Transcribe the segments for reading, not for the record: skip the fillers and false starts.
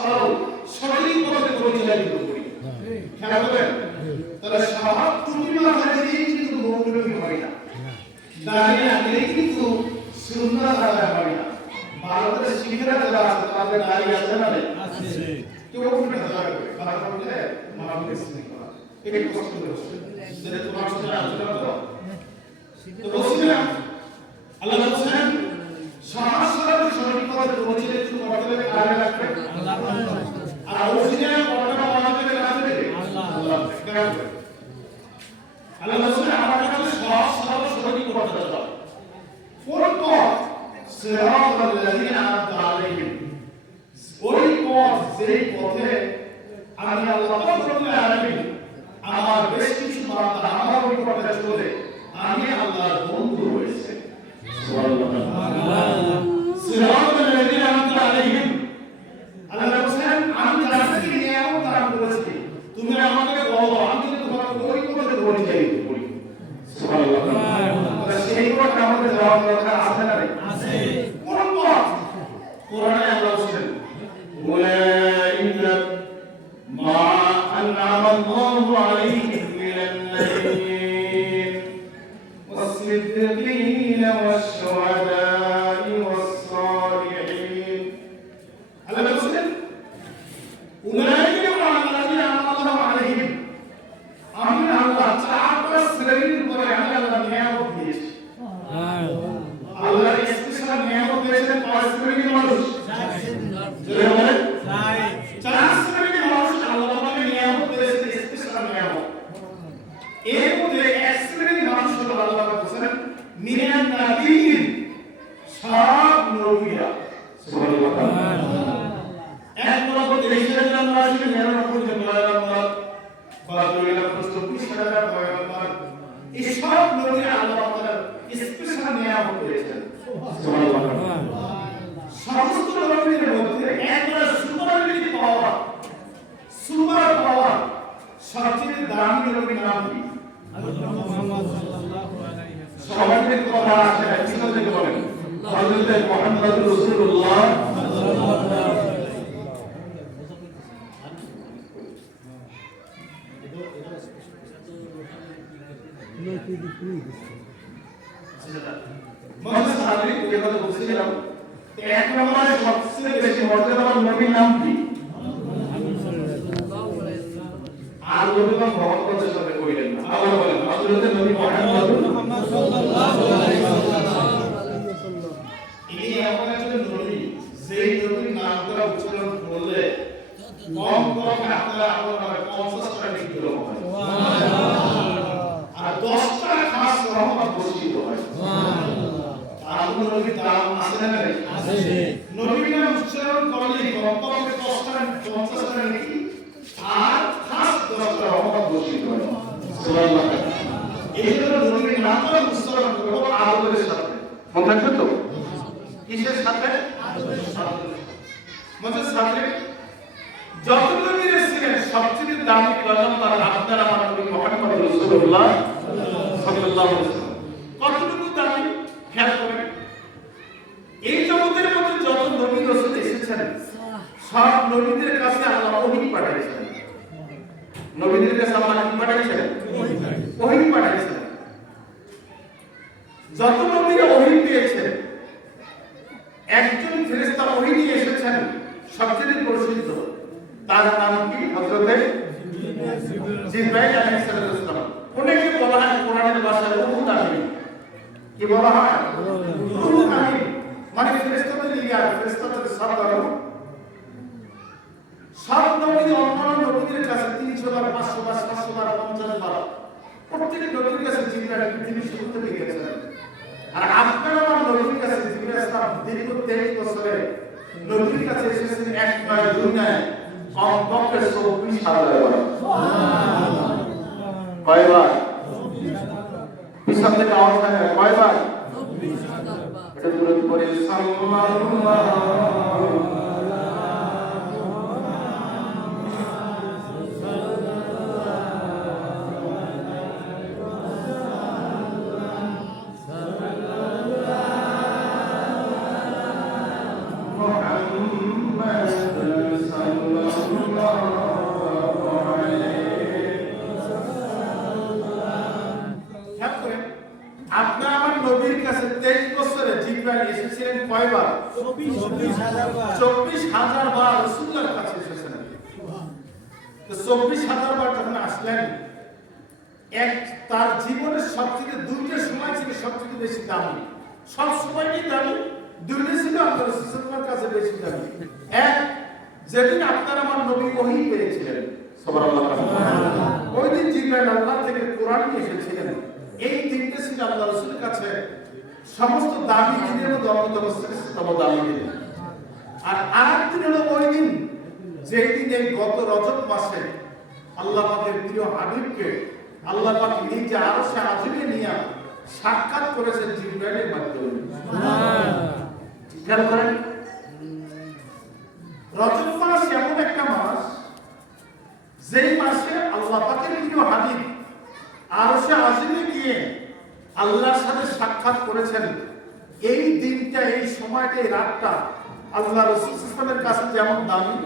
সরল সঠিক পথে পরিচালিত করি। খেয়াল করেন, তাহলে স্বভাব ত্রুটি মাথায় দিয়ে কিন্তু মৌলবী হয় না, দাঁড়িয়ে আগেই কিন্তু সুন্নাত আদায় হয় না। ভারতের শিক্ষারা যারা আছে তাদের দাঁড়িয়ে আছে না আছে, কেউ উল্টা আদায় করে কারণ হচ্ছে মানবিক স্নেহ করা, এটা কষ্ট হচ্ছে যেটা তোমার সাথে আলোচনা করো। তো বলছিলাম আল্লাহ বলছেন সহস্রার সঠিক পথে পরিচালিত করতে হলে কাজে লাগবে আল্লাহ, আর অরিজিনাল পথটা বানাতে গেলে কাজে লাগবে আল্লাহ। আল্লাহ বলছেন আমার কাছে সহস্রার সঠিক পথ দাও। কোন পথ? সিরাতাল লাযিনা আনআমতা আলাইহিম, ওই পথ যেই পথে আমি আল্লাহ রাব্বুল আলামিন আমার বেশ কিছু বান্দা আমার ওই পথে চলে আমি আল্লাহর বন্ধু হয়েছে। সুবহানাল্লাহ। সিরাতাল লাযিনা আনআমতা আলাইহিম, আল্লাহ বলেন আমি যাদেরকে নিয়ামত দান করেছি তুমি আমাকে বলো আমি তোমার ওই পথে পরিচালিত করি। সুবহানাল্লাহ। সেই পথ আমাদের যাওয়ার দরকার আছে না আছে। কোন পথ? কোরআনে আল্লাহ বলেন উলাইকা মা আন'আমা আল্লাহু আলাইহিম মিনান নাবিয়্যিন ওয়াস-সিদ্দীকিন ওয়াশ-শুহাদা'i ওয়াস-সালিহিন। আল্লাহ বলেন উলাইকা মা আল্লাযিনা আন'আমা আল্লাহু আলাইহিম, আমি আল্লাহ চারটা শ্রেণীর উপরে আমি আল্লাহ নিয়ামত দিয়েছি। আল্লাহ স্পেশাল নিয়ামত দিয়েছেন পাঁচ শ্রেণীর মানুষ। চার শ্রেণীর মানুষ আল্লাহ আমাকে নিয়ামত দিয়েছেন স্পেশাল নিয়ামত। এর মধ্যে এক শ্রেণীর মানুষ হলো আল্লাহ বলেছেন মিনান নাবিয়্যিন, সব নবীরা। সুবহানাল্লাহ। এক নম্বর দেশের নাম আসলে 99 জন পয়গম্বর, 24 হাজার পয়গম্বর, এই সব নবীরা আল্লাহ তাআলা স্পেশাল নিয়ামত দিয়েছেন। সুবহানাল্লাহ। সমস্ত নবীদের মধ্যে একবার সুপার পাওয়ার সবচেয়ে দামি নবীর নাম কি? মুহাম্মদ সাল্লাল্লাহু আলাইহি ওয়াসাল্লাম। সবাইকে কথা আছে কি বলতে বলেন হযরত মুহাম্মদ রাসূলুল্লাহ সাল্লাল্লাহু আলাইহি মোহাম্মদ সাল্লাল্লাহু আলাইহি ওয়াসাল্লাম বলেছিলাম এক নম্বরে সবচেয়ে বেশি মর্যাদাবান নবীর নাম কি? আর নবীগণ মোহাম্মদের সাথে কইলেন না, আবার বলেন হযরত নবী মুহাম্মদ সাল্লাল্লাহু আলাইহি ওয়াসাল্লাম। এই এমন একজন নবী যেই নবীর নামটা উচ্চারণ করলে কম কম আপনারা আমার 50টা নেকি হয়, সুবহানাল্লাহ। আর 10টা খাস রহমত বর্ষিত হয়, সুবহানাল্লাহ। আর নবীর নাম আছে না আছে, নবীর নাম উচ্চারণ করলে কমপক্ষে 10টা 50টা নেকি আর খাস 10টা রহমত বর্ষিত হয়, সুবহানাল্লাহ। এই জন্য নবীর নামটা উচ্চারণ করব আদরের সাথে, মনে থাকবে তো? কিসের সাথে? আদরের সাথে। মানে সাথে যত নবীর ছিলেন সবচেয়ে দামি পয়গম্বর আপনার আমার নবী মুহাম্মদ রাসূলুল্লাহ সাল্লাল্লাহু আলাইহি ওয়াসাল্লাম। কতটুকু দামি খেয়াল করেন। এই জগতের মধ্যে যত নবী রাসূল এসেছেন সব নবীদের কাছে আল্লাহ ওহী পাঠিয়েছেন। নবীদের কাছে আল্লাহ কি পাঠিয়েছেন? ওহী পাঠিয়েছেন। যত নবীরা ওহী পেয়েছেন একজন ফেরেশতা ওহী নিয়ে এসেছেন সবচেয়ে প্রসিদ্ধ, তার নাম কি? হযরত জিবরাইল আলাইহিস সালাম। ওনাকে বলা হয় কোরআনের ভাষায় রূহুল আমিন। কি বলা হয়? রূহুল আমিন। মানে ফেরেশতাদের লিডার, ফেরেশতাদের সর্দার। সব নবী অন্যান্য নবীদের কাছে 300 বার, 500 বার, 700 বার, 50 বার প্রত্যেক নবীর কাছে জিবরাইল পৃথিবীর শুরু থেকে গেছেন। আর আপনার আমার নবীর কাছে জিবরাইল সাহেব দীর্ঘ 23 বছরে নবীর কাছে এসেছেন এক নয় দুই নয় কমপক্ষে 24,000 বার। সুবহানাল্লাহ। কয়বার? পিছন থেকে আওয়াজ হয় না, কয়বার? 24,000 বার। এটা দূরত পড়ে সাল্লাল্লাহু Muhammad 24,000 বার রাসূলুল্লাহর কাছে এসেছেন। তো 24,000 বার যখন আসলেন, তার জীবনের সবথেকে দুইটা সময় ছিল সবথেকে বেশি দামি। সব সময়ই দামি, দুইটা ছিল আল্লাহ রাসূলের কাছে বেশি দামি। এক, যেদিন আপনার আমার নবী ওহী পেয়েছিলেন, সুবহানাল্লাহ, ওই দিন জিবরাইল আল্লাহ থেকে কোরআন নিয়ে এসেছিলেন। এই দিনটা ছিল আল্লাহ রাসূলের কাছে সমস্ত দামি দিনের মধ্যে অন্যতম শ্রেষ্ঠতম দামি দিন। আর আরেকদিন হলো ওই দিন যেই দিন এই গত রজব মাসে আল্লাহ পাকের প্রিয় হাবিবকে আল্লাহ পাক নিজে আরশে আজিমে নিয়ে সাক্ষাৎ করেছেন জিবরাইলের মাধ্যমে। খেয়াল করেন, রজব মাস এমন একটা মাস যেই মাসে আল্লাহ পাকের প্রিয় হাবিব আরশে আজিমে গিয়ে আল্লাহর সাথে সাক্ষাৎ করেছেন। এই দিনটা, এই সময়টা, এই রাতটা আল্লাহ রাসূল সাল্লাল্লাহু আলাইহি কাছে যেমন দামি,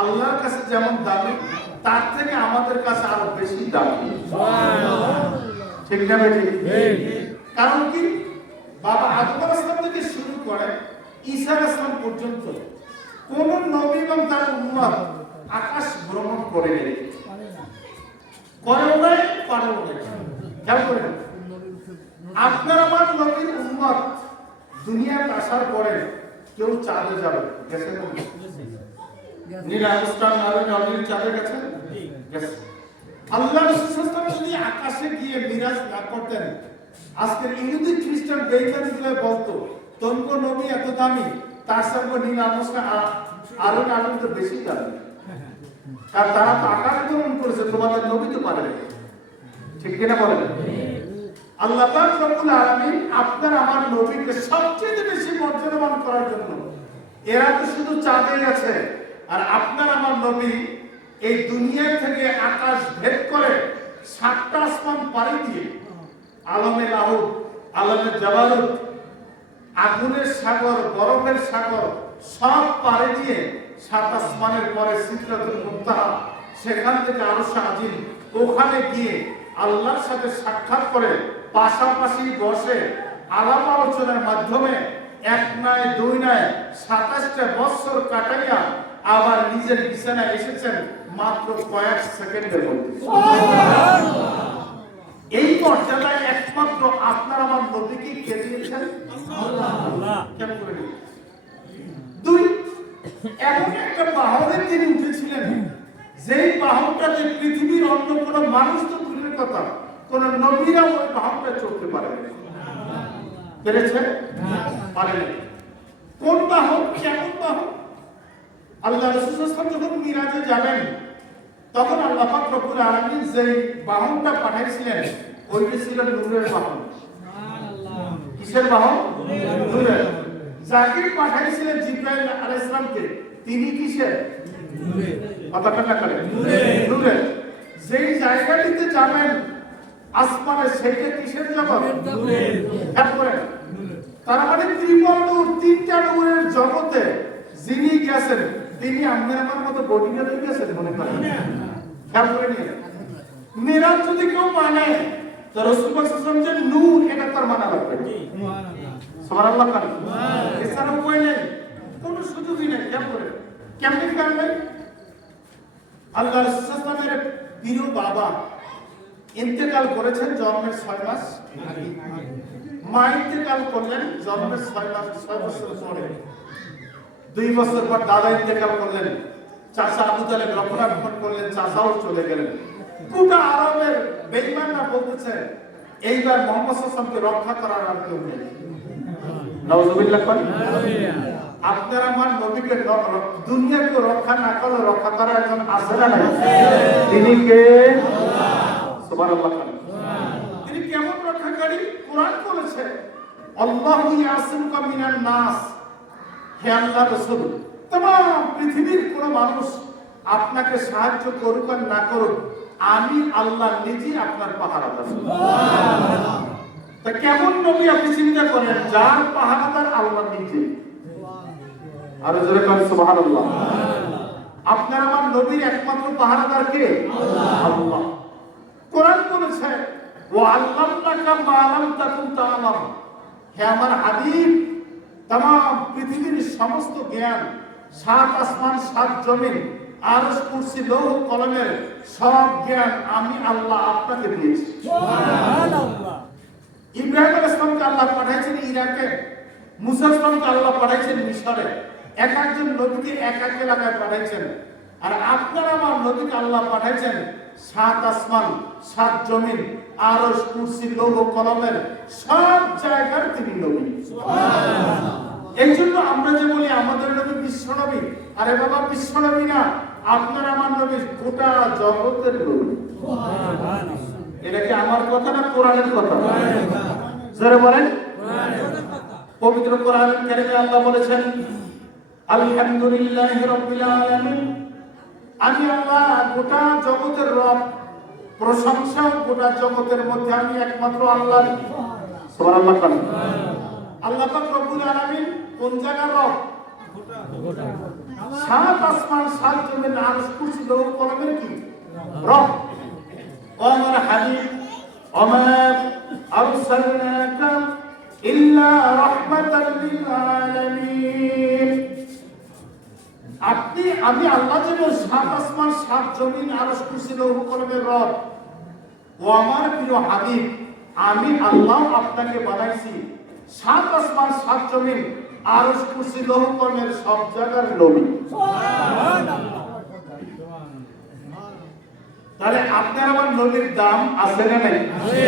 আল্লাহর কাছে যেমন দামি, তার থেকে আমাদের কাছে আরো বেশি দামি। ঠিক না বেটি? কারণ কি, বাবা আদম আলাইহিস সালাম থেকে শুরু করে ঈসা আলাইহিস সালাম পর্যন্ত কোন নবী এবং তার উম্মত আকাশ ভ্রমণ করেনি। করেও নাই, পারেও নাই। খেয়াল করেন, আপনার আমার নবীর উম্মত দুনিয়াতে আসার পরে কেউ চাঁদে যাবে, গেছে না? নীল আর্মস্ট্রং নবীর চাঁদে গেছেন, গেছে। আল্লাহ রাসূল সাল্লাল্লাহু আলাইহি ওয়াসাল্লাম যদি আকাশে গিয়ে মিরাজ না করতেন, আজকের ইহুদি খ্রিস্টান বেইমানগুলো বলতো তোমগো নবী এত দামি, তার সঙ্গে নীল আর্মস্ট্রং আরো তো বেশি দামি। আর তারা তো আকাশ ভ্রমণ করেছে, তোমাদের নবী তো পারে না। ঠিক কিনা বলেন? আল্লাহ পাক রব্বুল আলামিন আপনার আমার নবীকে সবচেয়ে বেশি মর্যাদাবান করার জন্য, এরা তো শুধু চাঁদে গেছে, আর আপনার আমার নবী এই দুনিয়া থেকে আকাশ ভেদ করে 7টা আসমান পাড়ি দিয়ে আলমে লাহুদ, আলমে জাবারুত, আগুনের সাগর, বরফের সাগর সব পাড়ি দিয়ে 7 আসমানের পরে সিদরাতুল মুনতাহা, সেখান থেকে আরশে আজিম, ওখানে গিয়ে আল্লাহর সাথে সাক্ষাৎ করে পাশাপাশি বসে আলাপ আলোচনার মাধ্যমে এক নয় দুই নয় 27টা বছর কাটাইয়া আবার নিজের বিছানায় এসেছেন মাত্র কয়েক সেকেন্ডের মধ্যে। এই মর্যাদায় একমাত্র আপনার আমার নবীকে কে দিয়েছেন? আল্লাহ। কেন করে? দুই, এমন একটা পাহাড়ে তিনি উঠেছিলেন যেই পাহাড়টাতে পৃথিবীর অন্য কোনো মানুষ তো দূরের কথা, কোন নবীরা ওই পাহাড়টা চড়তে পারে না। পেরেছে? পারে না। কোন পাহাড়? কেমন পাহাড়? আল্লাহ রাসূল সাল্লাল্লাহু আলাইহি ওয়াসাল্লাম যখন মিরাজে যাবেন, তখন আল্লাহ পাক রব্বুল আলামিন যেই বাহনটা পাঠাইছিলেন ওইটা ছিল নূরের বাহন। কিসের বাহন? নূরের। যাকে পাঠাইছিলেন জিবরাইল আলাইহিস সালামকে, তিনি কিসের? নূরের। কথাটা না করে নূরের। যেই জায়গাটিতে যাবেন আসমানে, সেইটা কিসের জগৎ? নূরের। খেয়াল করেন, তার মানে ত্রিপল নূর, 3টা নূরের জগতে যিনি গেছেন তিনি আপনার আমার মতো বডি নিয়ে গেছেন মনে করেন। খেয়াল করে নিয়ে মিরাজ যদি কেউ মানে, তো রাসূলুল্লাহ সাল্লাল্লাহু আলাইহি ওয়াসাল্লাম যে নূর, এটা তার মানা লাগবে। সুবহানাল্লাহ। এছাড়া উপায় নেই, কোনো সুযোগই নেই। খেয়াল করে কেমনে করবেন? আল্লাহ রাসূল সাল্লাল্লাহু আলাইহি ওয়াসাল্লামের প্রিয় বাবা ইন্তেকাল করেছেন জন্মের 6 মাস আগে। মা ইন্তেকাল করলেন জন্মের 6 বছর পরে। 2 বছর পর দাদা ইন্তেকাল করলেন। চাচা আবু তালেব রক্ষণাবেক্ষণ করলেন, চাচাও চলে গেলেন। গোটা আরবের বেঈমানরা বলতেছে এইবার মুহাম্মদ সাল্লাল্লাহু আলাইহি ওয়াসাল্লামকে রক্ষা করার আর কেউ নেই। নাউযুবিল্লাহ। আপনার আমার নবীকে দুনিয়াকে রক্ষা না করলে রক্ষা করার একজন আছে না নাই? তিনি কে? সুবহানাল্লাহ। তিনি কেমন রক্ষাকারী? কোরআন বলেছে আল্লাহু ইয়াসিমুকা মিনান নাস। হে আল্লাহ রাসূল, तमाम পৃথিবীর কোন মানুষ আপনাকে সাহায্য করুক আর না করুক, আমি আল্লাহ নিজে আপনার পাহারাদার। সুবহানাল্লাহ। তা কেমন নবী আপনি চিন্তা করেন, যার পাহারাদার আল্লাহ নিজে। আর জোরে বলেন সুবহানাল্লাহ। আপনার আমার নবীর একমাত্র পাহারাদার কে? আল্লাহ। কোরআন বলেছে ওয়া আল্লামনাকা মা লাম তাকুন তা'লাম। হে আমার হাবিব, तमाम পৃথিবীর সমস্ত জ্ঞান, সাত আসমান সাত জমিন আরশ কুরসি লৌহ কলমের সব জ্ঞান আমি আল্লাহ আপনাকে দিয়েছি। সুবহানাল্লাহ। ইব্রাহিম আলাইহিস সালামকে আল্লাহ পাঠাইছেন ইরাকে, মুসা আলাইহিস সালামকে আল্লাহ পাঠাইছেন মিশরে। এক একজন নবীকে এক এক এলাকায় পাঠাইছেন। আর আপনারা আমার নবীকে আল্লাহ পাঠাইছেন সাত আসমান সাত জমিন আরশ কুরসি লৌহ কলমের সব জায়গার তিনি নবী। সুবহানাল্লাহ। এই জন্য আমরা যে বলি আমাদের নবী বিশ্ব নবী, আরে বাবা বিশ্ব নবী না, আপনার আমার নবী গোটা জগতের নবী। সুবহানাল্লাহ। এটা কি আমার কথা না কোরআনের কথা? জোরে বলেন কোরআনের কথা। পবিত্র কোরআন কারিমে আল্লাহ বলেছেন আলহামদুলিল্লাহি রাব্বিল আলামিন, আমি আল্লাহ গোটা জগতের রব, প্রশংসা গোটা জগতের মধ্যে আমি একমাত্র আল্লাহ। সুবহানাল্লাহ। আল্লাহ পাক রব্বুল আলামিন কোন জায়গার রব? গোটা সাত আসমান সাত জমিন আরশ কুরসি লৌহ কলমের কি রব। ও আমার হাবিব, ওমা আরসালনাকা ইল্লা রাহমাতাল লিল আলামিন, আপনি আমি আল্লাহ যেমন সাত আসমান সাত জমিন আরশ কুরসি লৌহ কলমের রব, ও আমার প্রিয় হাবিব আমি আল্লাহ আপনাকে বানাইছি সাত আসমান সাত জমিন আরশ কুরসি লৌহ কলমের সব জায়গার নবী। সুবহানাল্লাহ। তাহলে আপনার আমার নবীর দাম আছে না নাই? আছে।